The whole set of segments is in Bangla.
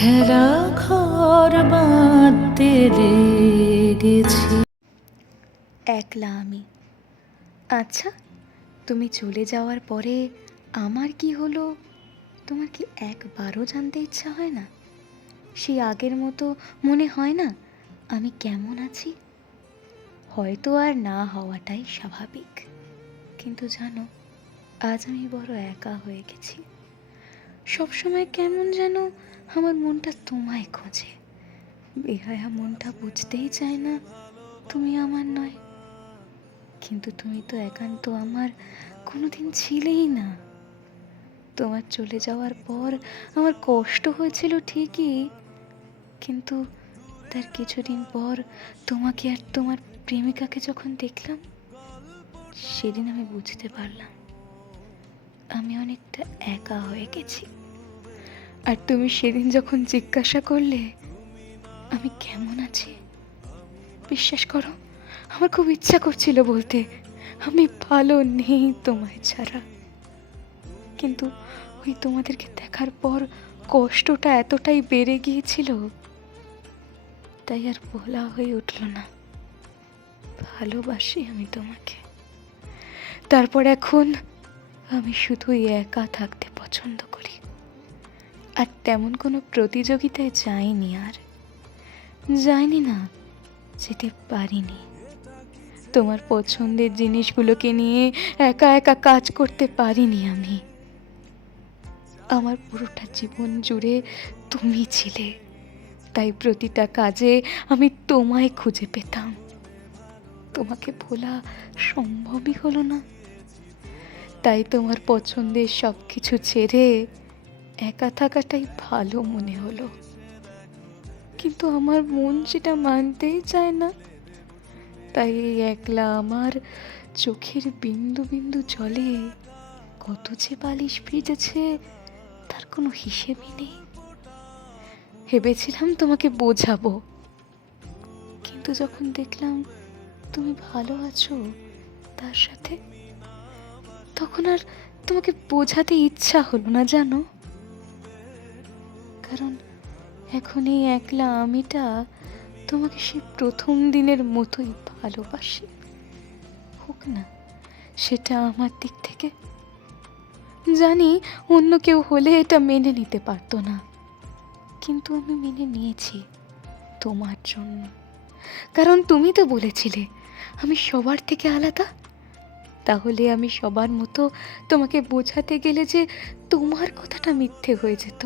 ঘেরা ঘর বাঁধতে লেগেছি। একলা আমি। আচ্ছা, তুমি চলে যাওয়ার পরে আমার কি হলো তোমার কি একবারও জানতে ইচ্ছা হয় না? সেই আগের মতো মনে হয় না আমি কেমন আছি? হয়তো আর না হওয়াটাই স্বাভাবিক, কিন্তু জানো, আজ আমি বড় একা হয়ে গেছি। সবসময় কেমন যেন আমার মনটা তোমায় খোঁজে। বেহায়া মনটা বুঝতেই চায় না তুমি আমার নয়। কিন্তু তুমি তো একান্ত আমার কোনোদিন ছিলেই না। তোমার চলে যাওয়ার পর আমার কষ্ট হয়েছিল ঠিকই, কিন্তু তার কিছুদিন পর তোমাকে আর তোমার প্রেমিকাকে যখন দেখলাম, সেদিন আমি বুঝতে পারলাম আমি অনেকটা একা হয়ে গেছি। আর তুমি সেদিন যখন জিজ্ঞাসা করলে আমি কেমন আছি, বিশ্বাস করো আমার খুব ইচ্ছা করছিল বলতে আমি ভালো নেই তোমায় ছাড়া। কিন্তু ওই তোমাদেরকে দেখার পর কষ্টটা এতটাই বেড়ে গিয়েছিল, তাই আর বলা হয়ে উঠল না ভালোবাসি আমি তোমাকে। তারপর এখন আমি শুধুই একা থাকতে পছন্দ করি। আর তেমন কোনো প্রতিযোগিতায় যাইনি, আর যাইনি না, যেতে পারিনি। তোমার পছন্দের জিনিসগুলোকে নিয়ে একা একা কাজ করতে পারিনি আমি। আমার পুরোটা জীবন জুড়ে তুমি ছিলে, তাই প্রতিটা কাজে আমি তোমায় খুঁজে পেতাম। তোমাকে ভোলা সম্ভবই হলো না, তাই তোমার পছন্দের সব কিছু ছেড়ে একা থাকাটাই ভালো মনে হলো। কিন্তু আমার মন সেটা মানতেই চায় না। তাই এই একলা আমার চোখের বিন্দু বিন্দু জলে কত যে বালিশ ভিজেছে তার কোনো হিসেবই নেই। ভেবেছিলাম তোমাকে বোঝাবো, কিন্তু যখন দেখলাম তুমি ভালো আছো তার সাথে, তখন আর তোমাকে বোঝাতে ইচ্ছা হলো না জানো। কারণ এখন এই একলা আমিটা তোমাকে সেই প্রথম দিনের মতোই ভালোবাসি। হোক না সেটা আমার দিক থেকে। জানি অন্য কেউ হলে এটা মেনে নিতে পারতো না, কিন্তু আমি মেনে নিয়েছি তোমার জন্য। কারণ তুমি তো বলেছিলে আমি সবার থেকে আলাদা। তাহলে আমি সবার মতো তোমাকে বোঝাতে গেলে যে তোমার কথাটা মিথ্যে হয়ে যেত।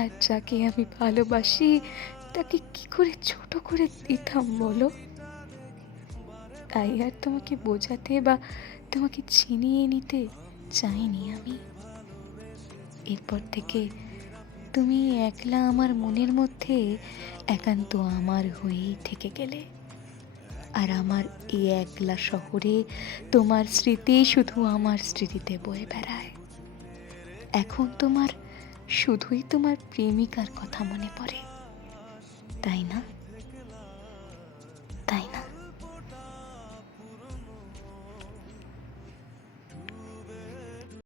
আর যাকে আমি ভালোবাসি তাকে কি করে ছোট করে দিতাম বলো? তাই আর তোমাকে বোঝাতে বা তোমাকে ছিনিয়ে নিতে চাইনি আমি। এরপর থেকে তুমি একলা আমার মনের মধ্যে একান্ত আমার হয়েই থেকে গেলে। আর আমার এই একলা শহরে তোমার স্মৃতি শুধু আমার স্মৃতিতে বয়ে বেড়ায়। এখন তোমার শুধুই তোমার প্রেমিকার কথা মনে পড়ে, তাই না? তাই না?